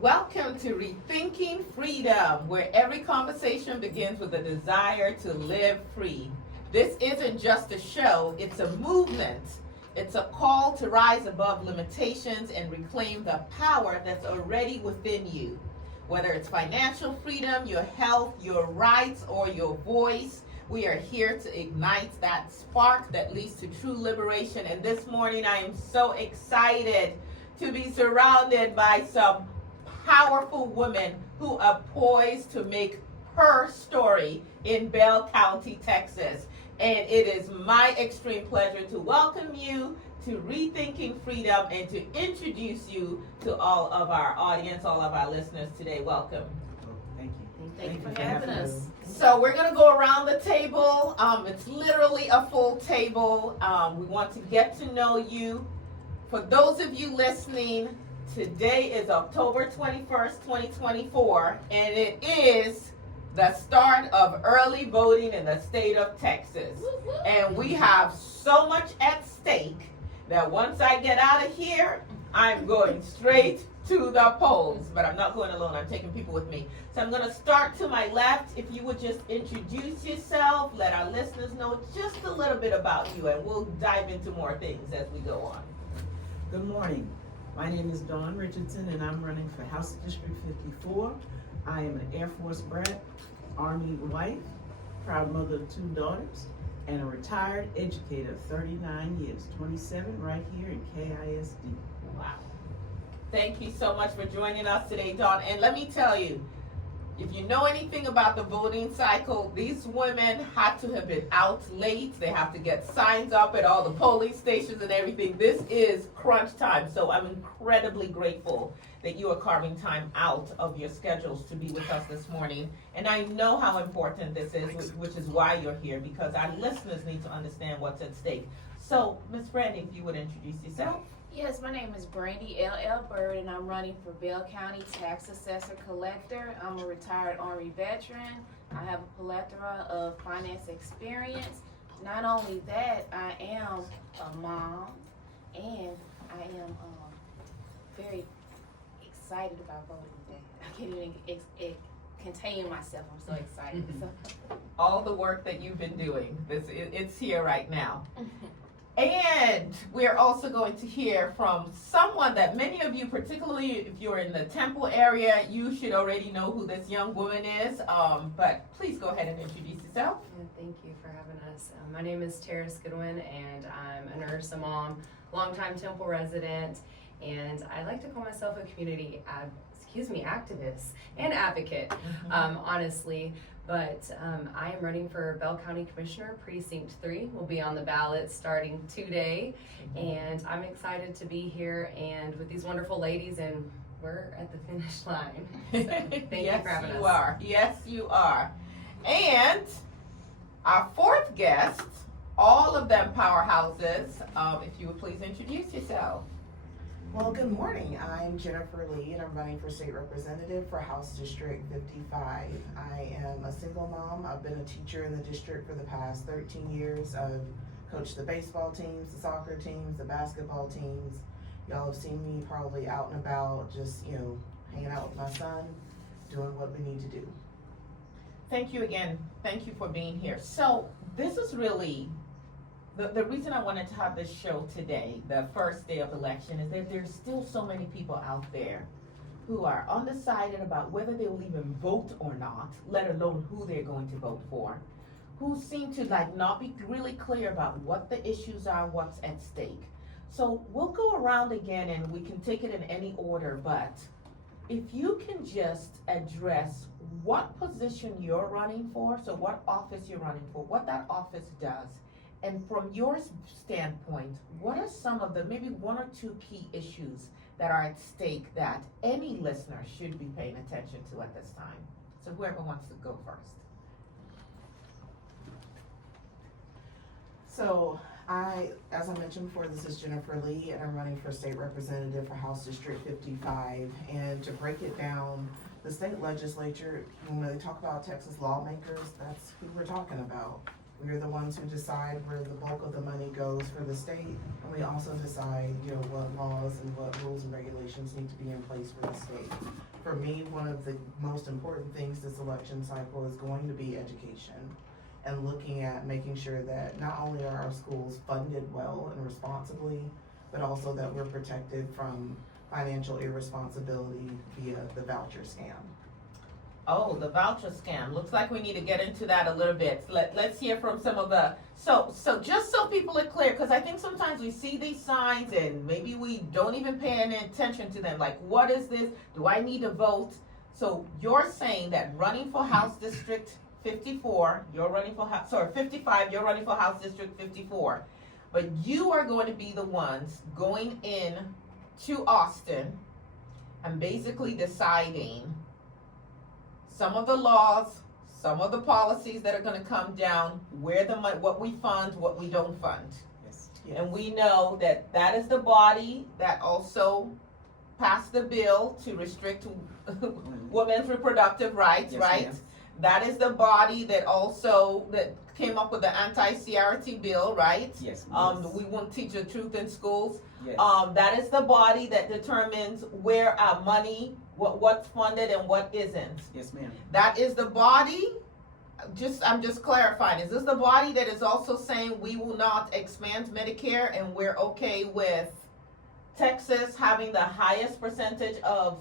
Welcome to Rethinking Freedom, where every conversation begins with a desire to live free. This isn't just a show, it's a movement. It's a call to rise above limitations and reclaim the power that's already within you. Whether it's financial freedom, your health, your rights, or your voice, we are here to ignite that spark that leads to true liberation. And this morning, I am so excited to be surrounded by some powerful women who are poised to make her story in Bell County, Texas. And it is my extreme pleasure to welcome you to Rethinking Freedom and to introduce you to all of our audience, all of our listeners today. Welcome. Thank you. Thank you for having us. So we're going to go around the table. It's literally a full table. We want to get to know you. For those of you listening, today is October 21st, 2024, and it is the start of early voting in the state of Texas. And we have so much at stake that once I get out of here, I'm going straight to the polls. But I'm not going alone, I'm taking people with me. So I'm going to start to my left. If you would just introduce yourself, let our listeners know just a little bit about you, and we'll dive into more things as we go on. Good morning. My name is Dawn Richardson, and I'm running for House District 54. I am an Air Force brat, Army wife, proud mother of 2 daughters, and a retired educator of 39 years, 27 right here in KISD. Wow. Thank you so much for joining us today, Dawn. And let me tell you, if you know anything about the voting cycle, these women had to have been out late. They have to get signs up at all the polling stations and everything. This is crunch time. So I'm incredibly grateful that you are carving time out of your schedules to be with us this morning. And I know how important this is, which is why you're here, because our listeners need to understand what's at stake. So, Ms. Brandy, if you would introduce yourself. Yes, my name is Brandy L.L. Bird, and I'm running for Bell County Tax Assessor Collector. I'm a retired Army veteran. I have a plethora of finance experience. Not only that, I am a mom, and I am very excited about voting today. I can't even contain myself. I'm so excited. All the work that you've been doing, it's here right now. And we're also going to hear from someone that many of you, particularly if you're in the Temple area, you should already know who this young woman is. But please go ahead and introduce yourself. Thank you for having us. My name is Terrace Goodwin, and I'm a nurse, a mom, longtime Temple resident, and I like to call myself a community activist and advocate, honestly. But I am running for Bell County Commissioner, Precinct 3. We'll be on the ballot starting today. And I'm excited to be here and with these wonderful ladies, and we're at the finish line. So thank you for having us. Yes, you are. And our fourth guest, all of them powerhouses, if you would please introduce yourself. Well, good morning. I'm Jennifer Lee, and I'm running for State Representative for House District 55. I am a single mom. I've been a teacher in the district for the past 13 years. I've coached the baseball teams, the soccer teams, the basketball teams. Y'all have seen me probably out and about, just, hanging out with my son, doing what we need to do. Thank you again. Thank you for being here. So this is really the reason I wanted to have this show today, the first day of election, is that there's still so many people out there who are undecided about whether they will even vote or not, let alone who they're going to vote for, who seem to not be really clear about what the issues are, what's at stake. So we'll go around again and we can take it in any order, but if you can just address what position you're running for, so what office you're running for, what that office does, and from your standpoint, what are some of the maybe 1 or 2 key issues that are at stake that any listener should be paying attention to at this time? So whoever wants to go first. So as I mentioned before, this is Jennifer Lee, and I'm running for State Representative for House District 55. And to break it down, the state legislature, when they talk about Texas lawmakers, that's who we're talking about. We're the ones who decide where the bulk of the money goes for the state, and we also decide, what laws and what rules and regulations need to be in place for the state. For me, one of the most important things this election cycle is going to be education, and looking at making sure that not only are our schools funded well and responsibly, but also that we're protected from financial irresponsibility via the voucher scam. Oh, the voucher scam. Looks like we need to get into that a little bit. Let's hear from some of the, so just so people are clear, because I think sometimes we see these signs and maybe we don't even pay any attention to them. Like, what is this? Do I need to vote? So you're saying that running for House District 54, you're running for House, sorry, 55, you're running for House District 54. But you are going to be the ones going in to Austin and basically deciding some of the laws, some of the policies that are gonna come down, where the money, what we fund, what we don't fund. Yes. And we know that that is the body that also passed the bill to restrict women's reproductive rights, Yes, right? ma'am. That is the body that also, that came up with the anti-CRT bill, right? Yes. We won't teach the truth in schools. Yes. That is the body that determines where our money, what's funded and what isn't. Yes, ma'am. That is the body, I'm just clarifying, is this the body that is also saying we will not expand Medicare and we're okay with Texas having the highest percentage of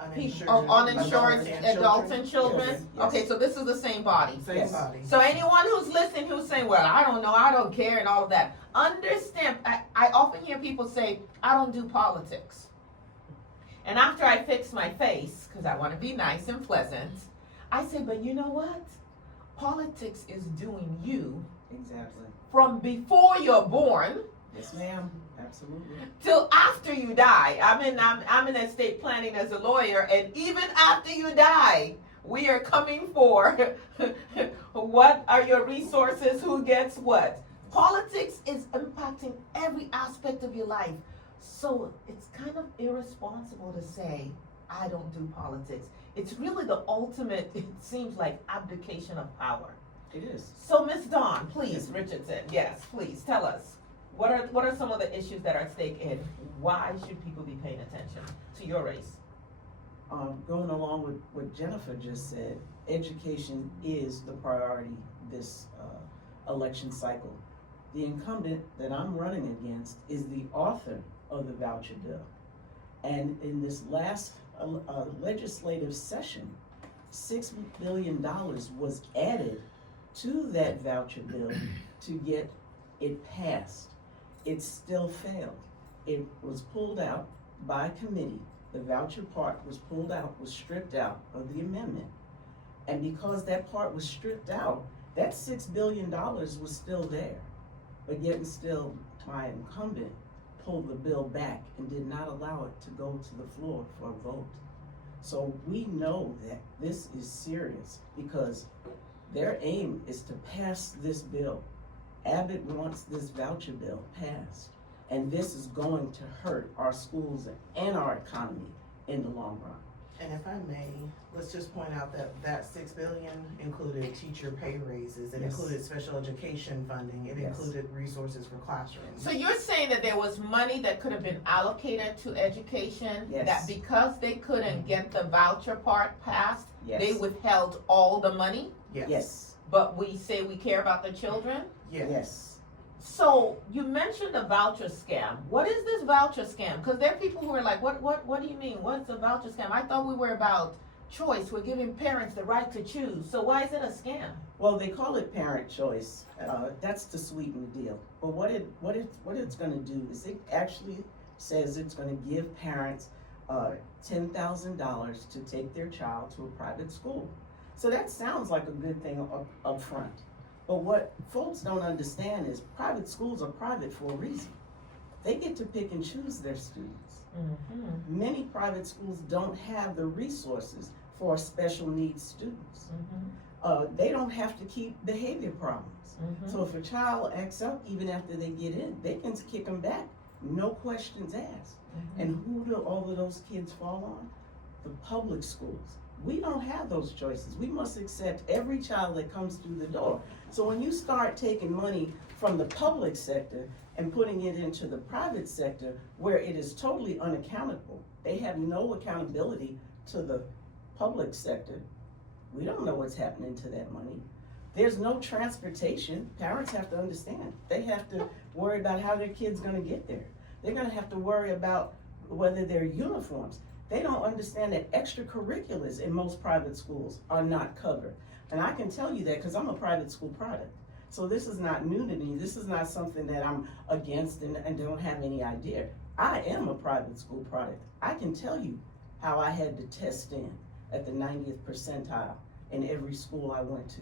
uninsured adults and children? Yes, yes. Okay, so this is the same body. Same Yes. body. So anyone who's listening who's saying, well, I don't know, I don't care and all of that, understand, I often hear people say, I don't do politics. And after I fix my face, because I want to be nice and pleasant, I say, but you know what? Politics is doing you Exactly. from before you're born Yes, ma'am. Absolutely. till after you die. I'm in estate planning as a lawyer, and even after you die, we are coming for what are your resources, who gets what. Politics is impacting every aspect of your life. So it's kind of irresponsible to say, I don't do politics. It's really the ultimate, it seems like, abdication of power. It is. So Ms. Dawn, please, Richardson, yes, please, tell us, what are some of the issues that are at stake and why should people be paying attention to your race? Going along with what Jennifer just said, education is the priority this election cycle. The incumbent that I'm running against is the author of the voucher bill. And in this last legislative session, $6 billion was added to that voucher bill to get it passed. It still failed. It was pulled out by committee. The voucher part was pulled out, was stripped out of the amendment. And because that part was stripped out, that $6 billion was still there. But yet and still, my incumbent pulled the bill back and did not allow it to go to the floor for a vote. So we know that this is serious because their aim is to pass this bill. Abbott wants this voucher bill passed, and this is going to hurt our schools and our economy in the long run. And if I may, let's just point out that $6 billion included teacher pay raises, it Yes. included special education funding, it Yes. included resources for classrooms. So you're saying that there was money that could have been allocated to education, Yes. that because they couldn't get the voucher part passed, Yes. they withheld all the money, Yes. but we say we care about the children? Yes. Yes. So you mentioned the voucher scam. What is this voucher scam? Because there are people who are like, what do you mean? What's a voucher scam? I thought we were about choice. We're giving parents the right to choose. So why is it a scam? Well, they call it parent choice. That's to sweeten the deal. But what it's going to do is it actually says it's going to give parents $10,000 to take their child to a private school. So that sounds like a good thing up front. But what folks don't understand is private schools are private for a reason. They get to pick and choose their students. Mm-hmm. Many private schools don't have the resources for special needs students. Mm-hmm. They don't have to keep behavior problems. Mm-hmm. So if a child acts up, even after they get in, they can kick them back, no questions asked. Mm-hmm. And who do all of those kids fall on? the public schools. We don't have those choices. We must accept every child that comes through the door. So when you start taking money from the public sector and putting it into the private sector where it is totally unaccountable, they have no accountability to the public sector. We don't know what's happening to that money. There's no transportation. Parents have to understand. They have to worry about how their kid's gonna get there. They're gonna have to worry about whether their uniforms. They don't understand that extracurriculars in most private schools are not covered. And I can tell you that because I'm a private school product. So this is not new to me. This is not something that I'm against and don't have any idea. I am a private school product. I can tell you how I had to test in at the 90th percentile in every school I went to.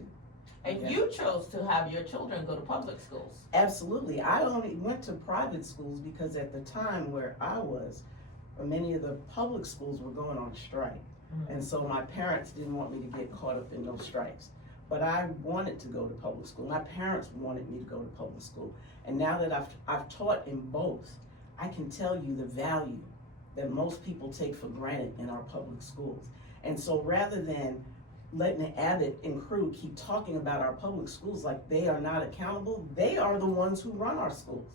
And Okay. you chose to have your children go to public schools. Absolutely. I only went to private schools because at the time where I was, many of the public schools were going on strike. And so my parents didn't want me to get caught up in those strikes. But I wanted to go to public school. My parents wanted me to go to public school. And now that I've taught in both, I can tell you the value that most people take for granted in our public schools. And so rather than letting Abbott and crew keep talking about our public schools like they are not accountable, they are the ones who run our schools.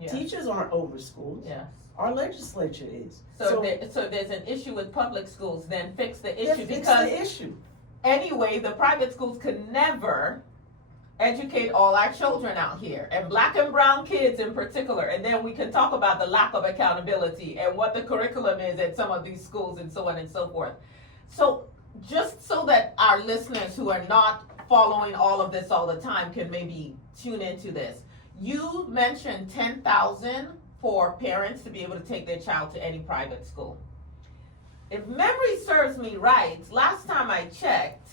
Yes. Teachers aren't over schools. Yes. Our legislature is. So there's an issue with public schools, then fix the yeah, issue, fix because the issue. anyway, the private schools could never educate all our children out here, and black and brown kids in particular. And then we can talk about the lack of accountability and what the curriculum is at some of these schools and so on and so forth. So just so that our listeners who are not following all of this all the time can maybe tune into this. You mentioned 10,000 for parents to be able to take their child to any private school. If memory serves me right, last time I checked,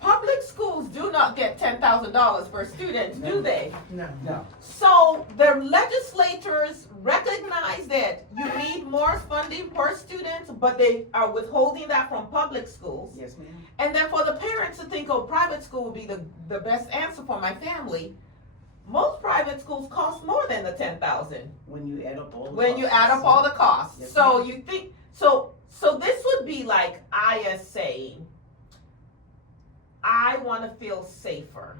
public schools do not get $10,000 per student, do they? No. So the legislators recognize that you need more funding per student, but they are withholding that from public schools. Yes, ma'am. And then for the parents to think, oh, private school would be the best answer for my family. Most private schools cost more than the 10,000 When you add up all the when you add up all the costs. Yes, So ma'am. you think so this would be like Aya saying, I want to feel safer.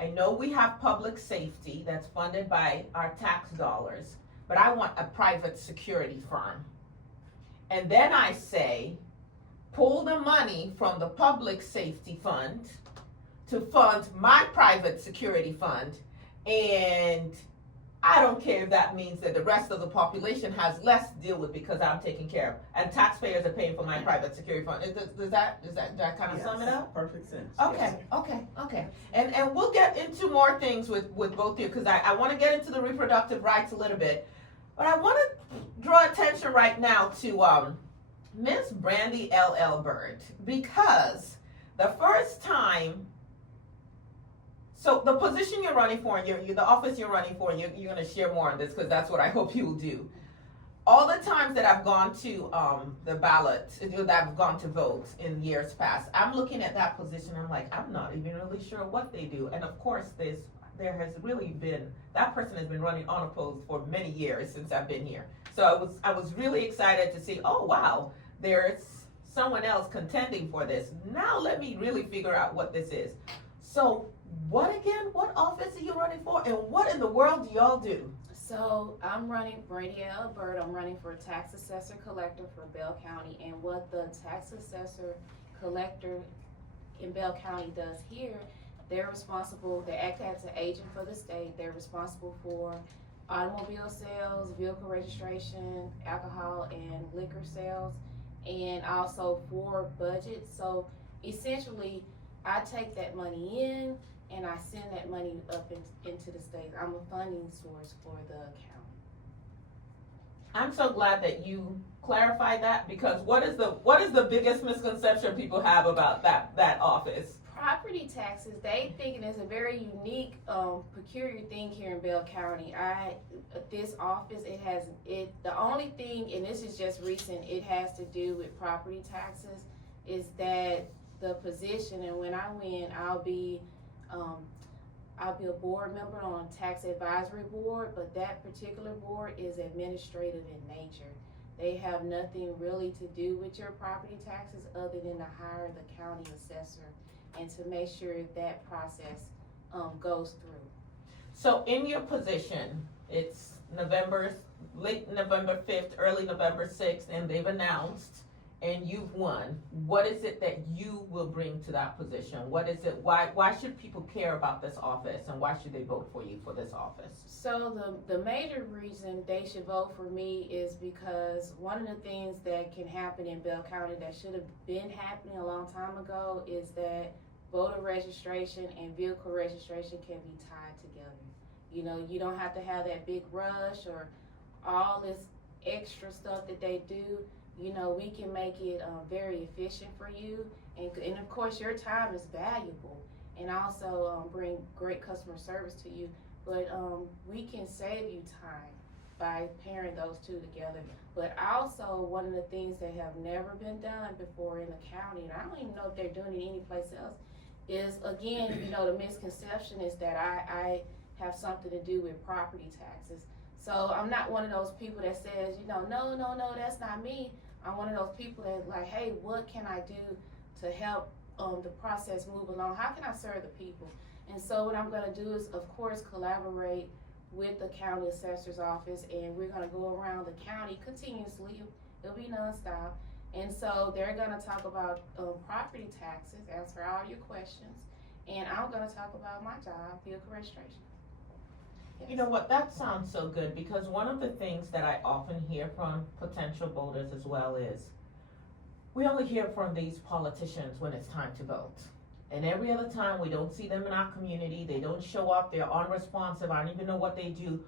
I know we have public safety that's funded by our tax dollars, but I want a private security firm. And then I say, pull the money from the public safety fund to fund my private security fund, and I don't care if that means that the rest of the population has less to deal with because I'm taking care of, and taxpayers are paying for my private security fund. Does that kind of sum it up? Perfect sense. Okay, Yes. okay. And we'll get into more things with both of you, because I want to get into the reproductive rights a little bit. But I want to draw attention right now to Miss Brandy L.L. Bird, because the first time, so the position you're running for, and the office you're running for, and you're going to share more on this, because that's what I hope you'll do. All the times that I've gone to the ballot, that I've gone to vote in years past, I'm looking at that position, I'm like, I'm not even really sure what they do. And of course, there has really been, that person has been running unopposed for many years since I've been here. So I was really excited to see, oh wow, there's someone else contending for this. Now let me really figure out what this is. So what office are you running for, and what in the world do y'all do? So I'm running Brandy L. Bird. I'm running for tax assessor collector for Bell County, and what the tax assessor collector in Bell County does here, they're responsible, they act as an agent for the state. They're responsible for automobile sales, vehicle registration, alcohol and liquor sales, and also for budget. So essentially, I take that money in and I send that money up into the state. I'm a funding source for the county. I'm so glad that you clarified that, because what is the biggest misconception people have about that office? Property taxes, they think it is a very unique, peculiar thing here in Bell County. This office, the only thing, and this is just recent, it has to do with property taxes, is that the position, and when I win, I'll be a board member on tax advisory board, but that particular board is administrative in nature. They have nothing really to do with your property taxes other than to hire the county assessor and to make sure that process goes through. So in your position, it's late November 5th, early November 6th, and they've announced and you've won. What is it that you will bring to that position? What is it, why should people care about this office, and why should they vote for you for this office? So the major reason they should vote for me is because one of the things that can happen in Bell County that should have been happening a long time ago is that voter registration and vehicle registration can be tied together. You know, you don't have to have that big rush or all this extra stuff that they do. You know, we can make it very efficient for you, and of course your time is valuable, and also bring great customer service to you. But we can save you time by pairing those two together. But also, one of the things that have never been done before in the county, and I don't even know if they're doing it anyplace else, is again, you know, the misconception is that I have something to do with property taxes. So I'm not one of those people that says, you know, no, that's not me. I'm one of those people that like, hey, what can I do to help the process move along? How can I serve the people? And so what I'm gonna do is, of course, collaborate with the county assessor's office, and we're gonna go around the county continuously. It'll be nonstop. And so they're gonna talk about property taxes, answer all your questions, and I'm gonna talk about my job, vehicle registration. Yes. You know what, that sounds so good, because one of the things that I often hear from potential voters as well is, we only hear from these politicians when it's time to vote. And every other time we don't see them in our community, they don't show up, they're unresponsive, I don't even know what they do.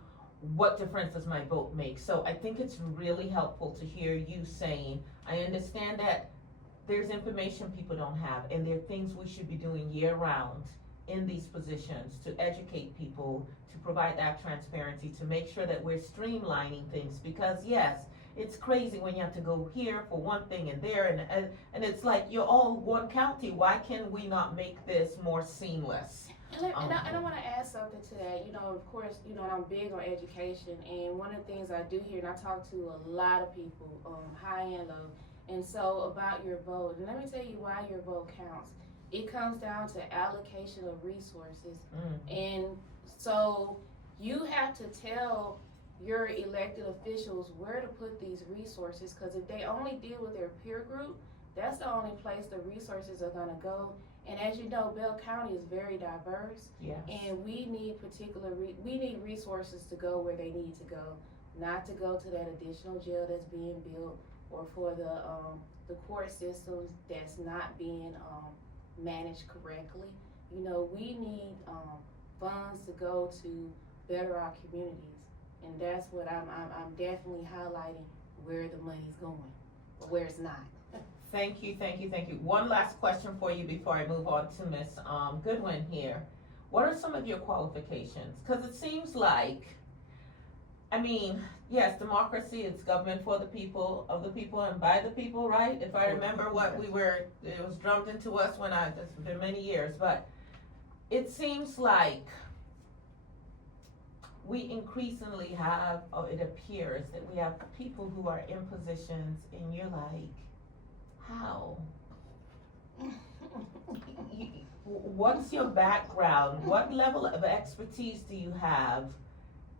What difference does my vote make? So I think it's really helpful to hear you saying, I understand that there's information people don't have, and there are things we should be doing year round in these positions to educate people, to provide that transparency, to make sure that we're streamlining things, because yes, it's crazy when you have to go here for one thing and there, and it's like you're all one county. Why can we not make this more seamless? And I want to add something to that. You know, of course, you know, I'm big on education, and one of the things I do here, and I talk to a lot of people, high and low, and so about your vote. And let me tell you why your vote counts. It comes down to allocation of resources, and so you have to tell your elected officials where to put these resources, because if they only deal with their peer group, that's the only place the resources are going to go. And as you know, Bell County is very diverse, Yes. and we need we need resources to go where they need to go, not to go to that additional jail that's being built, or for the court systems that's not being managed correctly. You know, we need funds to go to better our communities, and that's what I'm definitely highlighting, where the money's going, or where it's not. Thank you. One last question for you before I move on to Ms. Goodwin here. What are some of your qualifications? Because it seems like, I mean, yes, democracy, it's government for the people, of the people, and by the people, right? If I remember what it was drummed into us it's been many years, but it seems like we increasingly have, it appears that we have people who are in positions, and you're like, how? What's your background? What level of expertise do you have?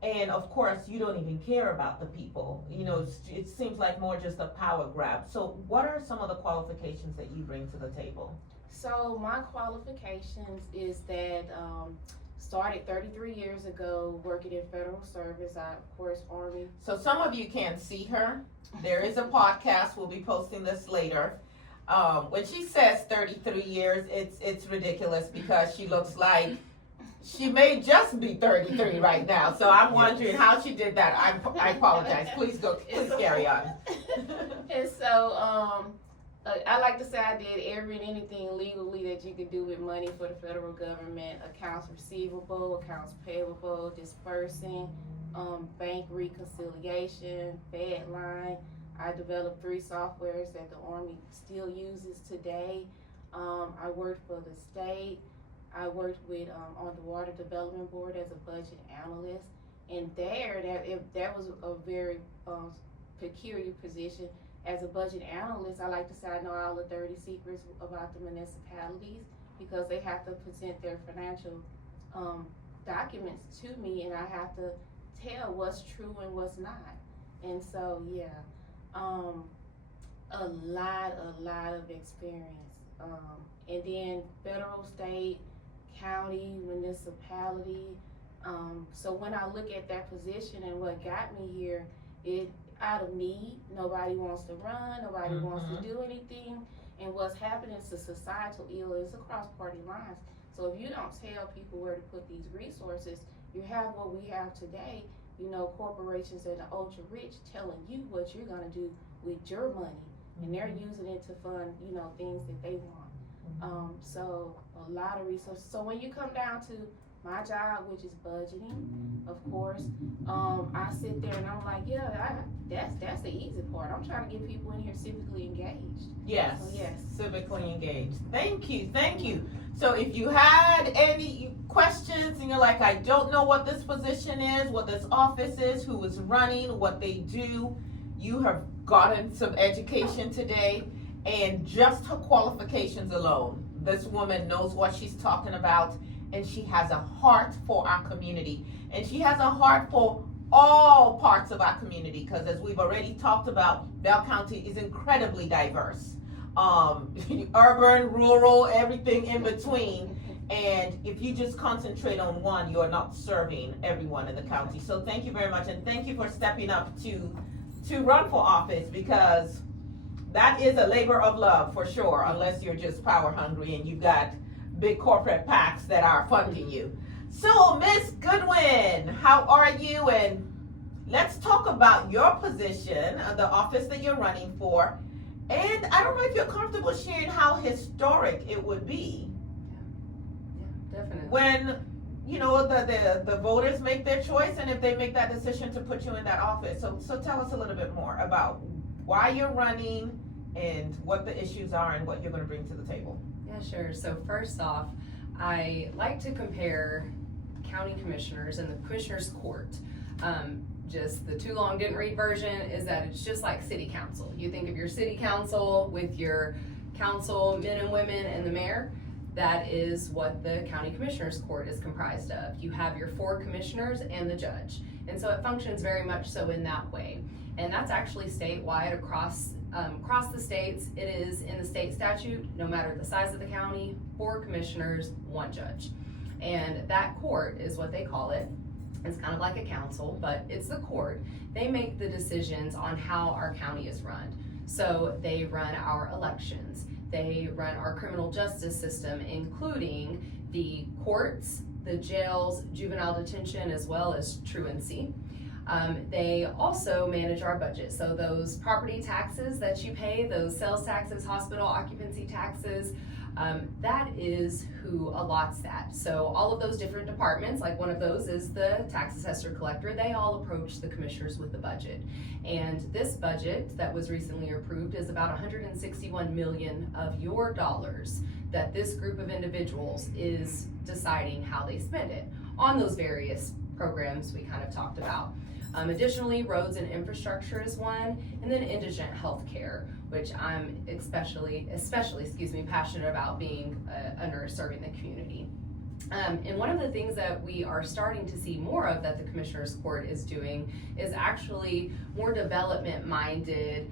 And of course, you don't even care about the people. You know, it seems like more just a power grab. So what are some of the qualifications that you bring to the table? So my qualifications is that started 33 years ago working in federal service. I, of course, Army. So some of you can't see her. There is a podcast. We'll be posting this later. When she says 33 years, it's ridiculous, because she looks like she may just be 33 right now. So I'm wondering how she did that. I apologize. Please carry on. And so I like to say I did every and anything legally that you could do with money for the federal government: accounts receivable, accounts payable, dispersing, bank reconciliation, Fed line. I developed 3 softwares that the Army still uses today. I worked for the state. I worked with on the Water Development Board as a budget analyst, and that was a very peculiar position. As a budget analyst, I like to say I know all the dirty secrets about the municipalities because they have to present their financial documents to me, and I have to tell what's true and what's not. And so, yeah, a lot of experience. And then federal, state, county, municipality. So when I look at that position and what got me here, it out of need. Nobody wants to run. Nobody wants to do anything. And what's happening is the societal ill is across party lines. So if you don't tell people where to put these resources, you have what we have today. You know, corporations and the ultra rich telling you what you're gonna do with your money, and they're using it to fund, you know, things that they want. So a lot of resources. So when you come down to my job, which is budgeting, of course, I sit there and I'm like, yeah, that's the easy part. I'm trying to get people in here civically engaged. Yes. So, yes. Civically engaged. Thank you. So if you had any questions and you're like, I don't know what this position is, what this office is, who is running, what they do, you have gotten some education today, and just her qualifications alone, this woman knows what she's talking about, and she has a heart for our community, and she has a heart for all parts of our community, because as we've already talked about, Bell County is incredibly diverse. Urban, rural, everything in between. And if you just concentrate on one, you're not serving everyone in the county. So thank you very much, and thank you for stepping up to run for office, because that is a labor of love for sure, unless you're just power hungry and you've got big corporate PACs that are funding you. So Miss Goodwin, how are you? And let's talk about your position, the office that you're running for. And I don't know if you're comfortable sharing how historic it would be. Yeah, definitely. When, you know, the voters make their choice, and if they make that decision to put you in that office. So tell us a little bit more about why you're running and what the issues are and what you're going to bring to the table. Yeah, sure. So first off, I like to compare county commissioners and the commissioner's court. Just the too long didn't read version is that it's just like city council. You think of your city council with your council men and women and the mayor. That is what the county commissioner's court is comprised of. You have your 4 commissioners and the judge. And so it functions very much so in that way. And that's actually statewide across the states. It is in the state statute, no matter the size of the county, 4 commissioners, 1 judge. And that court is what they call it. It's kind of like a council, but it's the court. They make the decisions on how our county is run. So they run our elections. They run our criminal justice system, including the courts, the jails, juvenile detention, as well as truancy. They also manage our budget. So those property taxes that you pay, those sales taxes, hospital occupancy taxes, that is who allots that. So all of those different departments, like one of those is the tax assessor collector, they all approach the commissioners with the budget. And this budget that was recently approved is about 161 million of your dollars that this group of individuals is deciding how they spend it on those various programs we kind of talked about. Additionally, roads and infrastructure is one, and then indigent health care, which I'm especially passionate about being a nurse serving the community. And one of the things that we are starting to see more of that the Commissioner's Court is doing is actually more development-minded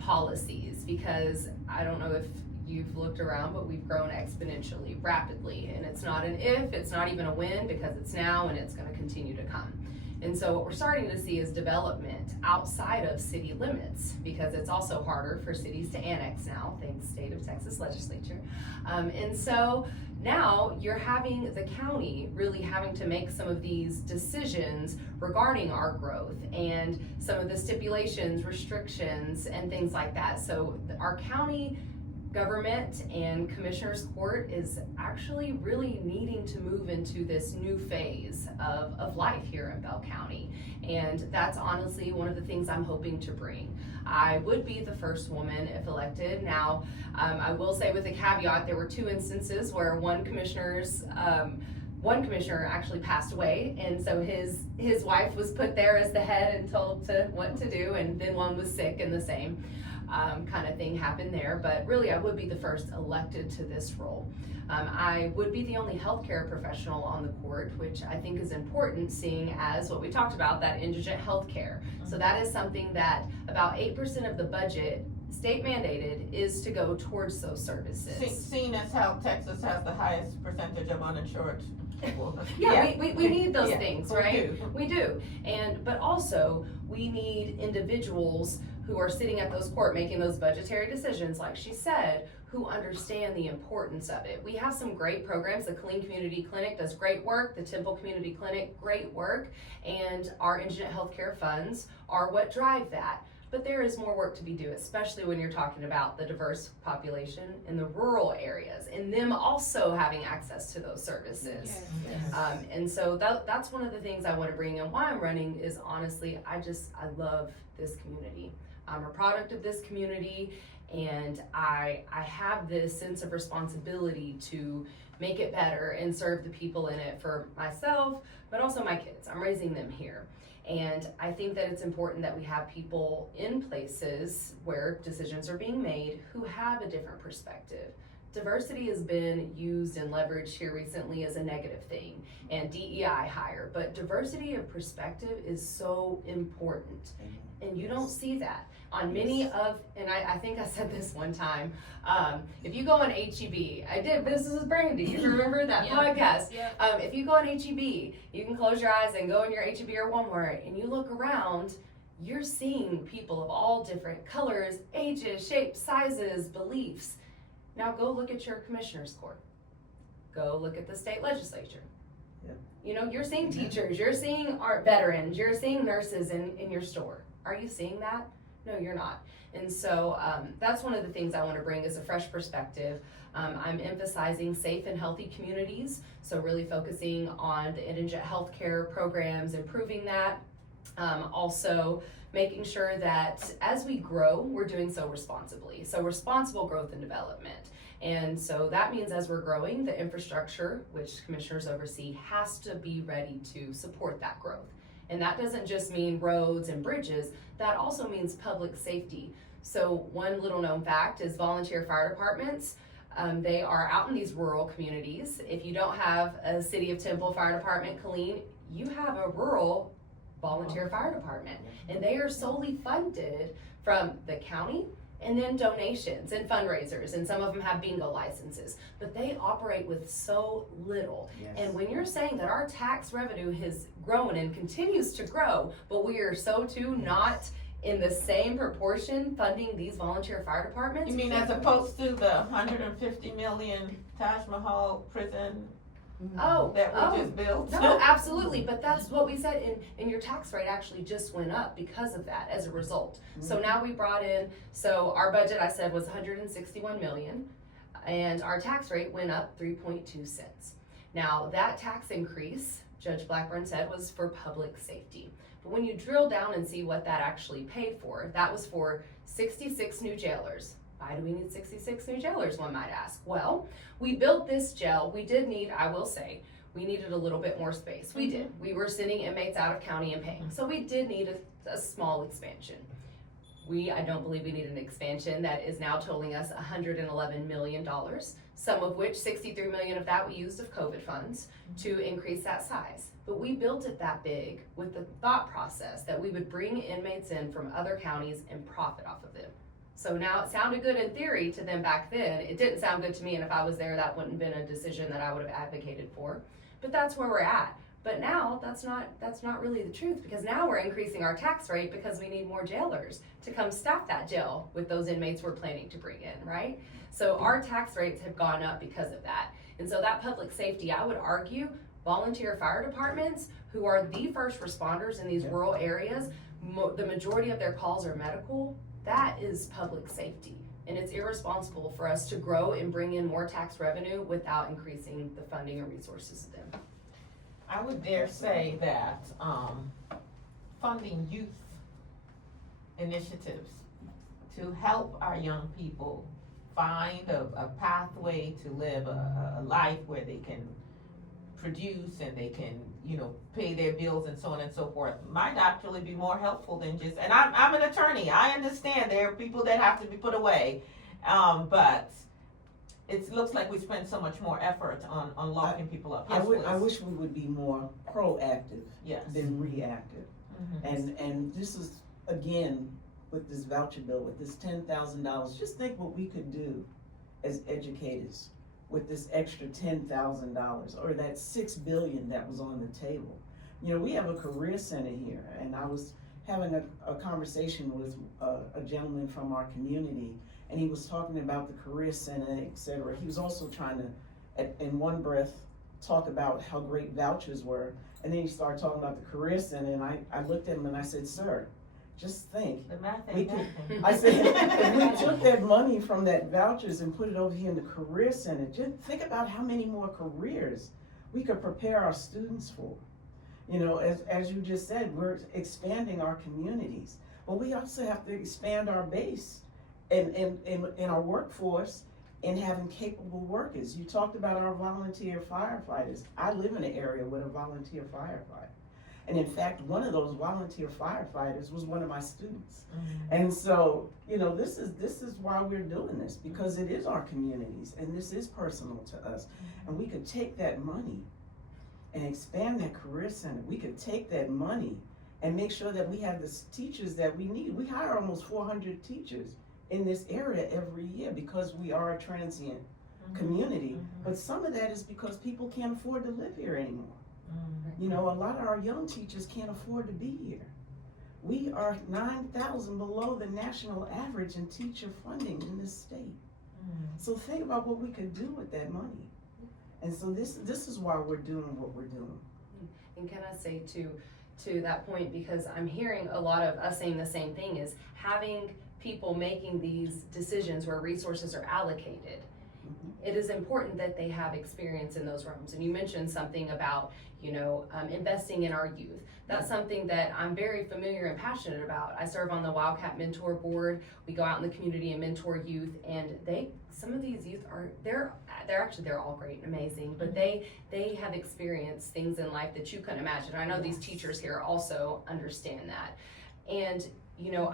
policies, because I don't know if you've looked around, but we've grown exponentially, rapidly, and it's not an if, it's not even a when, because it's now and it's going to continue to come. And so what we're starting to see is development outside of city limits, because it's also harder for cities to annex now, thanks state of Texas legislature. And so now you're having the county really having to make some of these decisions regarding our growth and some of the stipulations, restrictions, and things like that. So our county government and Commissioner's Court is actually really needing to move into this new phase of life here in Bell County. And that's honestly one of the things I'm hoping to bring. I would be the first woman if elected. Now, I will say with a caveat, there were 2 instances where one one commissioner actually passed away, and so his wife was put there as the head and told what to do, and then one was sick, and the same kind of thing happened there. But really, I would be the first elected to this role. I would be the only healthcare professional on the court, which I think is important, seeing as what we talked about, that indigent healthcare. So that is something that about 8% of the budget, state mandated, is to go towards those services. Seeing as how Texas has the highest percentage of uninsured people. We need those Yeah, things, we right? do. We do. But also we need individuals who are sitting at those court making those budgetary decisions, like she said, who understand the importance of it. We have some great programs. The Killeen Community Clinic does great work. The Temple Community Clinic, great work. And our indigent healthcare funds are what drive that. But there is more work to be done, especially when you're talking about the diverse population in the rural areas and them also having access to those services. And so that's one of the things I want to bring in. Why I'm running is, honestly, I love this community. I'm a product of this community, and I have this sense of responsibility to make it better and serve the people in it, for myself, but also my kids. I'm raising them here. And I think that it's important that we have people in places where decisions are being made who have a different perspective. Diversity has been used and leveraged here recently as a negative thing, and DEI hire, but diversity of perspective is so important. And you don't see that on many of, and I think I said this one time, if you go on HEB, this is Brandy, you remember that podcast? If you go on HEB, you can close your eyes and go in your HEB or Walmart, and you look around, you're seeing people of all different colors, ages, shapes, sizes, beliefs. Now go look at your commissioner's court. Go look at the state legislature. Yep. You know, you're seeing teachers, you're seeing art veterans, you're seeing nurses in your store. Are you seeing that? No, you're not. And so that's one of the things I want to bring is a fresh perspective. I'm emphasizing safe and healthy communities, so really focusing on the indigent healthcare programs, improving that. Also making sure that as we grow, we're doing so responsibly. So responsible growth and development. And so that means as we're growing, the infrastructure, which commissioners oversee, has to be ready to support that growth. And that doesn't just mean roads and bridges, that also means public safety. So one little known fact is volunteer fire departments. They are out in these rural communities. If you don't have a City of Temple Fire Department, Killeen, you have a rural volunteer fire department. And they are solely funded from the county and then donations and fundraisers, and some of them have bingo licenses, but they operate with so little. And when you're saying that our tax revenue has grown and continues to grow, but we are so too not in the same proportion funding these volunteer fire departments. You mean as opposed to the 150 million Taj Mahal prison that we just built? No, absolutely, but that's what we said, and your tax rate actually just went up because of that as a result. So now we brought in, so our budget, I said, was 161 million, and our tax rate went up 3.2 cents. Now that tax increase, Judge Blackburn said, was for public safety. But when you drill down and see what that actually paid for, that was for 66 new jailers. Why do we need 66 new jailers, one might ask? Well, we built this jail. We did need, I will say, we needed a little bit more space. We did. We were sending inmates out of county and paying. So we did need a small expansion. I don't believe we need an expansion that is now totaling us $111 million, some of which 63 million of that we used of COVID funds to increase that size. But we built it that big with the thought process that we would bring inmates in from other counties and profit off of them. So now it sounded good in theory to them back then. It didn't sound good to me, and if I was there, that wouldn't have been a decision that I would have advocated for. But that's where we're at. But now that's not really the truth, because now we're increasing our tax rate because we need more jailers to come staff that jail with those inmates we're planning to bring in, right? So our tax rates have gone up because of that. And so that public safety, I would argue, volunteer fire departments, who are the first responders in these rural areas, the majority of their calls are medical. That is public safety, and it's irresponsible for us to grow and bring in more tax revenue without increasing the funding or resources to them. I would dare say that funding youth initiatives to help our young people find a pathway to live a life where they can produce and they can, pay their bills and so on and so forth, might actually be more helpful than just, and I'm an attorney, I understand there are people that have to be put away, but it looks like we spend so much more effort on locking people up. Yes, I please. wish we would be more proactive Yes. than reactive. And this is, again, with this voucher bill, with this $10,000, just think what we could do as educators with this extra $10,000 or that $6 billion that was on the table. We have a career center here, and I was having a conversation with a gentleman from our community, and he was talking about the career center, et cetera. He was also trying to, in one breath, talk about how great vouchers were, and then he started talking about the career center, and I looked at him and I said, sir, just think. The math We ain't could- nothing. I said, if we took that money from that vouchers and put it over here in the career center, just think about how many more careers we could prepare our students for. As you just said, we're expanding our communities, but we also have to expand our base in our workforce and having capable workers. You talked about our volunteer firefighters. I live in an area with a volunteer firefighter. And in fact, one of those volunteer firefighters was one of my students. And so, this is why we're doing this, because it is our communities and this is personal to us. And we could take that money and expand that career center. We could take that money and make sure that we have the teachers that we need. We hire almost 400 teachers in this area every year because we are a transient community. But some of that is because people can't afford to live here anymore. A lot of our young teachers can't afford to be here. We are 9,000 below the national average in teacher funding in this state. So think about what we could do with that money. And so this is why we're doing what we're doing. And can I say to that point, because I'm hearing a lot of us saying the same thing, is having people making these decisions where resources are allocated. It is important that they have experience in those realms. And you mentioned something about, investing in our youth. That's something that I'm very familiar and passionate about. I serve on the Wildcat Mentor Board. We go out in the community and mentor youth, and some of these youth they're all great and amazing, but they have experienced things in life that you couldn't imagine. I know these teachers here also understand that. And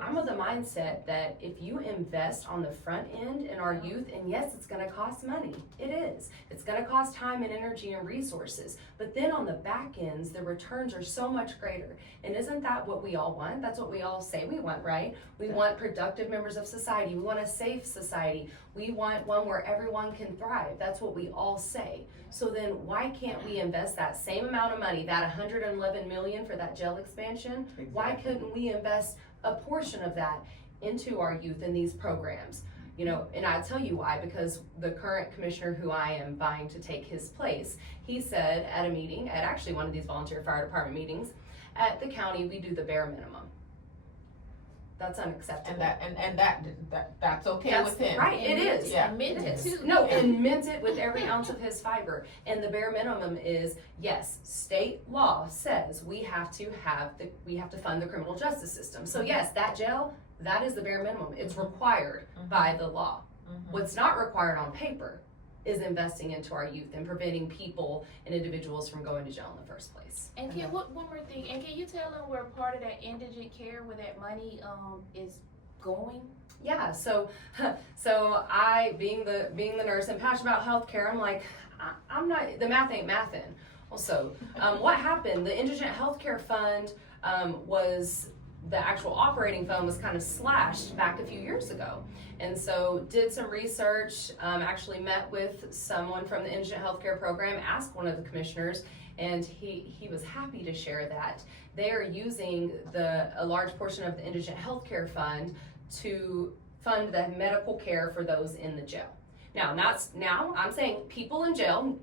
I'm of the mindset that if you invest on the front end in our youth, and yes, it's gonna cost money. It is. It's gonna cost time and energy and resources. But then on the back ends, the returns are so much greater. And isn't that what we all want? That's what we all say we want, right? We want productive members of society. We want a safe society. We want one where everyone can thrive. That's what we all say. So then why can't we invest that same amount of money, that $111 million for that jail expansion? Exactly. Why couldn't we invest a portion of that into our youth in these programs? And I'll tell you why, because the current commissioner who I am vying to take his place, he said at a meeting, at actually one of these volunteer fire department meetings, at the county, we do the bare minimum. That's unacceptable. And that's okay with him. Right, it is. Yeah. Meant it too. No, and meant it with every ounce of his fiber. And the bare minimum is, yes, state law says we have to fund the criminal justice system. So yes, that jail, that is the bare minimum. It's required by the law. What's not required on paper is investing into our youth and preventing people and individuals from going to jail in the first place. And one more thing, and can you tell them where part of that indigent care, where that money is going? Yeah, so I, being the nurse and passionate about healthcare, I'm like, I'm not, the math ain't mathin'. Also, what happened? The indigent healthcare fund was, the actual operating fund was kind of slashed back a few years ago. And so did some research, actually met with someone from the indigent healthcare program, asked one of the commissioners, and he was happy to share that they are using a large portion of the indigent healthcare fund to fund the medical care for those in the jail. Now I'm saying people in jail,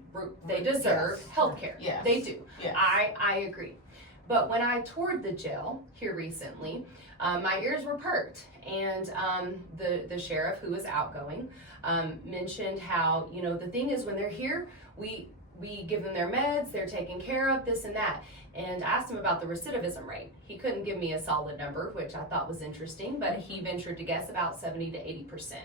they deserve health care. Yes. They do. Yes. I agree. But when I toured the jail here recently, my ears were perked, and the sheriff, who was outgoing, mentioned how, the thing is, when they're here, we give them their meds, they're taken care of, this and that. And I asked him about the recidivism rate. He couldn't give me a solid number, which I thought was interesting, but he ventured to guess about 70 to 80%.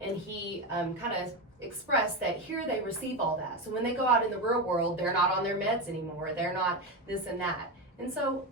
and he kind of expressed that here they receive all that. So when they go out in the real world, they're not on their meds anymore. They're not this and that. And so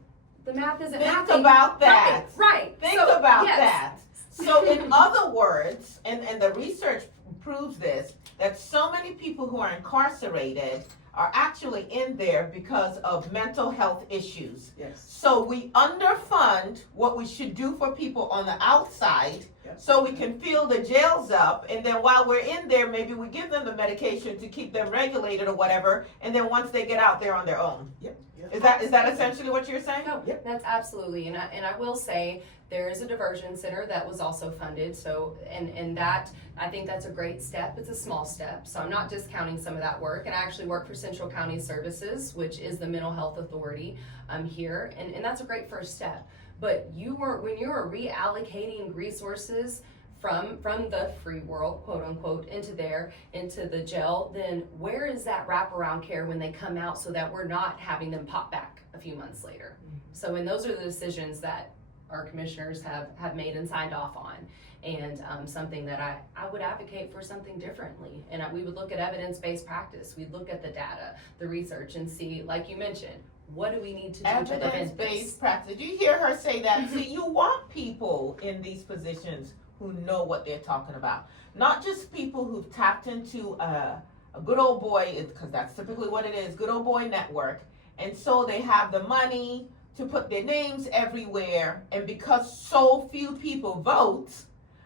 the math isn't Think mathing. about that. Right. Think So, about yes. that. So in other words, and the research proves this, that so many people who are incarcerated are actually in there because of mental health issues. Yes. So we underfund what we should do for people on the outside, Yep. so we can fill the jails up, and then while we're in there, maybe we give them the medication to keep them regulated or whatever, and then once they get out, they're on their own. Yep. Yep. Is that essentially what you're saying? No, Yep. that's absolutely, and I will say, there is a diversion center that was also funded, so, and that, I think that's a great step. It's a small step, so I'm not discounting some of that work, and I actually work for Central County Services, which is the mental health authority here, and that's a great first step. But when you are reallocating resources from the free world, quote unquote, into the jail, then where is that wraparound care when they come out, so that we're not having them pop back a few months later? So, and those are the decisions that our commissioners have made and signed off on, and something that I would advocate for something differently. And we would look at evidence-based practice. We'd look at the data, the research, and see, like you mentioned, what do we need to do to prevent this? Evidence-based practice. Did you hear her say that? See, you want people in these positions who know what they're talking about. Not just people who've tapped into a good old boy, because that's typically what it is, good old boy network. And so they have the money to put their names everywhere. And because so few people vote,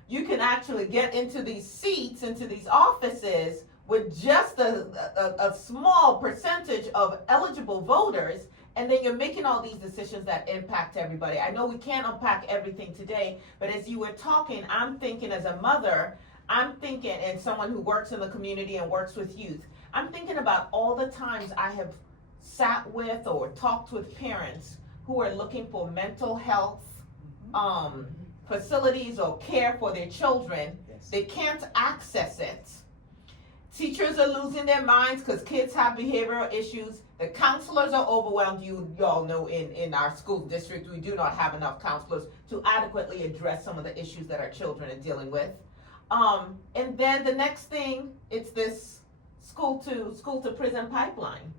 you can actually get into these seats, into these offices with just a small percentage of eligible voters, and then you're making all these decisions that impact everybody. I know we can't unpack everything today, but as you were talking, I'm thinking as a mother, and someone who works in the community and works with youth, I'm thinking about all the times I have sat with or talked with parents who are looking for mental health facilities or care for their children. Yes. They can't access it. Teachers are losing their minds because kids have behavioral issues. The counselors are overwhelmed. You all know in our school district, we do not have enough counselors to adequately address some of the issues that our children are dealing with. And then the next thing, it's this school to prison pipeline.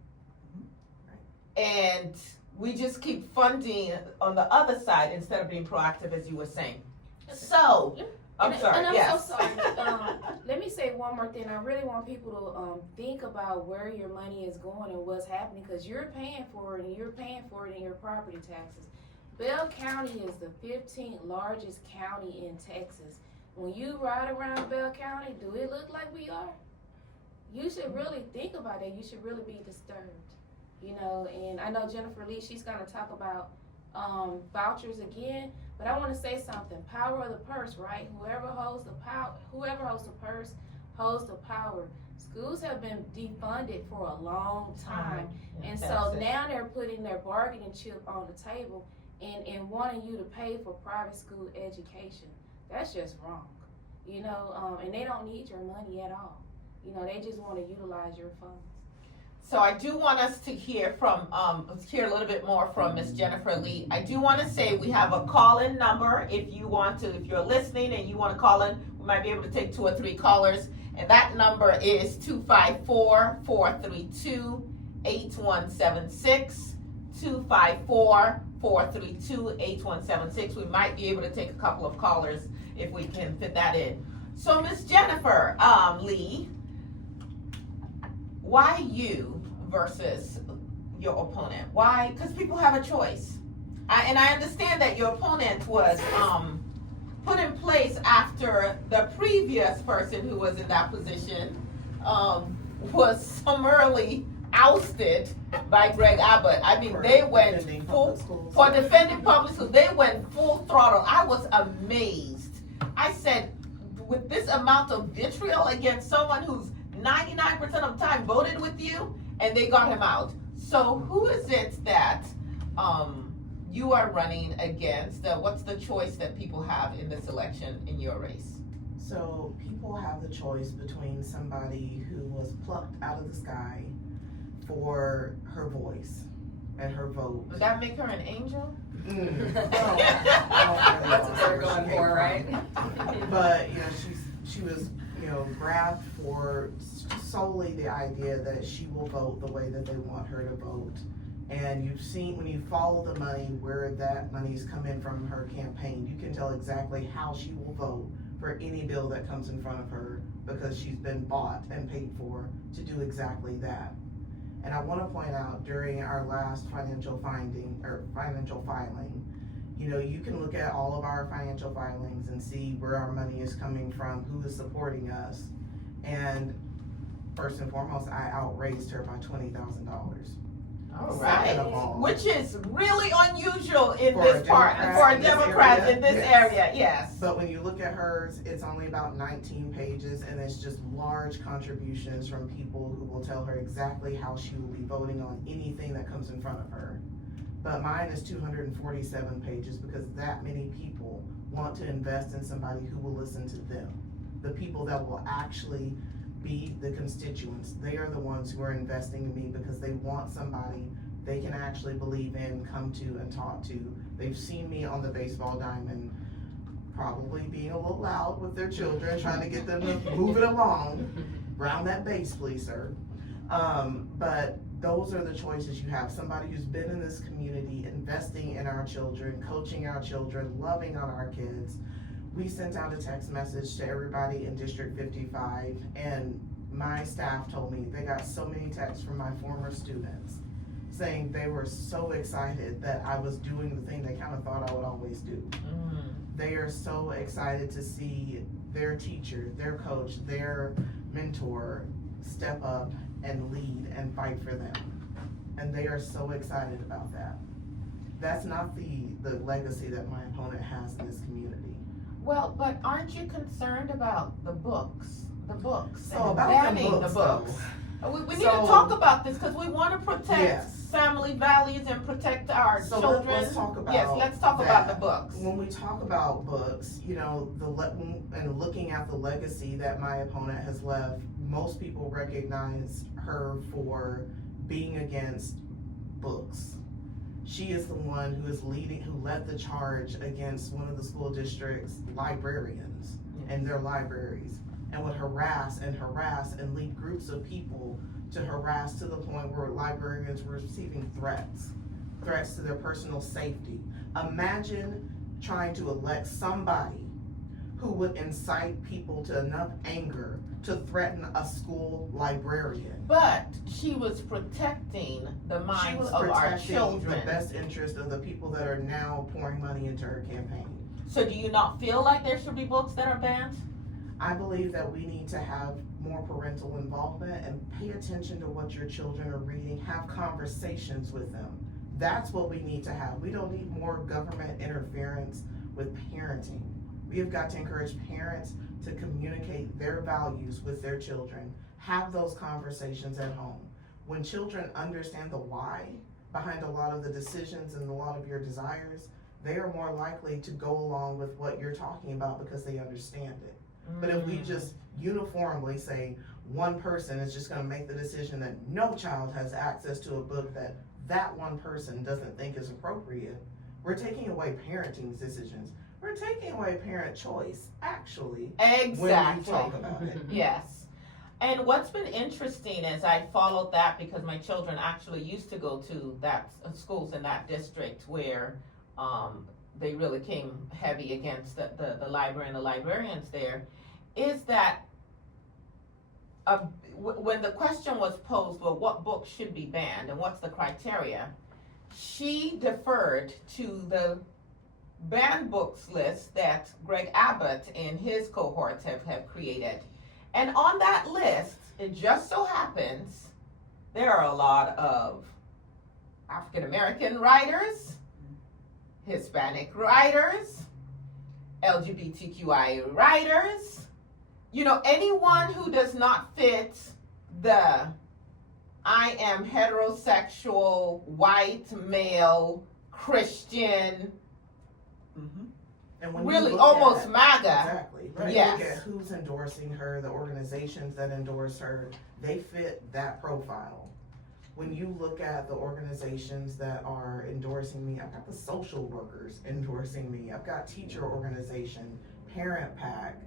And we just keep funding on the other side instead of being proactive, as you were saying. So, I'm sorry, And I'm yes. so sorry. Let me say one more thing. I really want people to think about where your money is going and what's happening, because you're paying for it, and you're paying for it in your property taxes. Bell County is the 15th largest county in Texas. When you ride around Bell County, do it look like we are? You should really think about that. You should really be disturbed. You know, and I know Jennifer Lee, she's gonna talk about vouchers again, but I wanna say something. Power of the purse, right? Whoever holds the purse holds the power. Schools have been defunded for a long time. And so now they're putting their bargaining chip on the table and wanting you to pay for private school education. That's just wrong. You know, and they don't need your money at all. You know, they just wanna utilize your funds. So I do want us to hear from, hear a little bit more from Ms. Jennifer Lee. I do want to say we have a call-in number if you're listening and you want to call in, we might be able to take 2 or 3 callers. And that number is 254-432-8176, 254-432-8176. We might be able to take a couple of callers if we can fit that in. So Ms. Jennifer Lee, why you versus your opponent? Why? Because people have a choice. And I understand that your opponent was put in place after the previous person who was in that position was summarily ousted by Greg Abbott. I mean, they went full, for defending public schools, they went full throttle. I was amazed. I said, with this amount of vitriol against someone who's 99% of the time voted with you, and they got him out. So who is it that you are running against? What's the choice that people have in this election in your race? So people have the choice between somebody who was plucked out of the sky for her voice and her vote. Would that make her an angel? That's what they're going for, right? But you know, she she was, grabbed for solely the idea that she will vote the way that they want her to vote. And you've seen, when you follow the money, where that money's coming from her campaign, you can tell exactly how she will vote for any bill that comes in front of her, because she's been bought and paid for to do exactly that. And I want to point out, during our last financial filing, you can look at all of our financial filings and see where our money is coming from, who is supporting us. And first and foremost, I outraised her by $20,000. All Second right, of all, which is really unusual in For this a part, Democrat for a in this Democrat area, in this yes. area, yes. But when you look at hers, it's only about 19 pages, and it's just large contributions from people who will tell her exactly how she will be voting on anything that comes in front of her. But mine is 247 pages, because that many people want to invest in somebody who will listen to them. The people that will actually be the constituents. They are the ones who are investing in me, because they want somebody they can actually believe in, come to, and talk to. They've seen me on the baseball diamond, probably being a little loud with their children, trying to get them to move it along. Round that base, please, sir. But those are the choices you have. Somebody who's been in this community, investing in our children, coaching our children, loving on our kids. We sent out a text message to everybody in District 55, and my staff told me they got so many texts from my former students saying they were so excited that I was doing the thing they kind of thought I would always do. They are so excited to see their teacher, their coach, their mentor step up and lead and fight for them. And they are so excited about that. That's not the legacy that my opponent has in this community. Well, but aren't you concerned about the books? So and about banning the the books, books. We need So- to talk about this, because we want to protect Yes. family values and protect our So children. let's talk about Yes, let's talk about the that. books. When we talk about books, and looking at the legacy that my opponent has left, most people recognize her for being against books. She is the one who is who led the charge against one of the school district's librarians and their libraries, and would harass and lead groups of people to harass, to the point where librarians were receiving threats to their personal safety. Imagine trying to elect somebody who would incite people to enough anger to threaten a school librarian. But she was protecting the She minds was of our protecting children. the best interest of the people that are now pouring money into her campaign. So do you not feel like there should be books that are banned? I believe that we need to have more parental involvement and pay attention to what your children are reading, have conversations with them. That's what we need to have. We don't need more government interference with parenting. We have got to encourage parents to communicate their values with their children, have those conversations at home. When children understand the why behind a lot of the decisions and a lot of your desires, they are more likely to go along with what you're talking about, because they understand it. But if we just uniformly say one person is just gonna make the decision that no child has access to a book that one person doesn't think is appropriate, we're taking away parenting decisions. We're taking away parent choice, actually, when you Exactly. talk about it. Yes. And what's been interesting is I followed that, because my children actually used to go to that schools in that district where they really came heavy against the library and the librarians there, is that when the question was posed, well, what books should be banned and what's the criteria, she deferred to the banned books list that Greg Abbott and his cohorts have created. And on that list, it just so happens, there are a lot of African American writers, Hispanic writers, LGBTQI writers, anyone who does not fit the I am heterosexual, white, male, Christian, And when really you look almost at, MAGA. Exactly. When Yes. you look at who's endorsing her, the organizations that endorse her, they fit that profile. When you look at the organizations that are endorsing me, I've got the social workers endorsing me. I've got teacher organization, parent pack.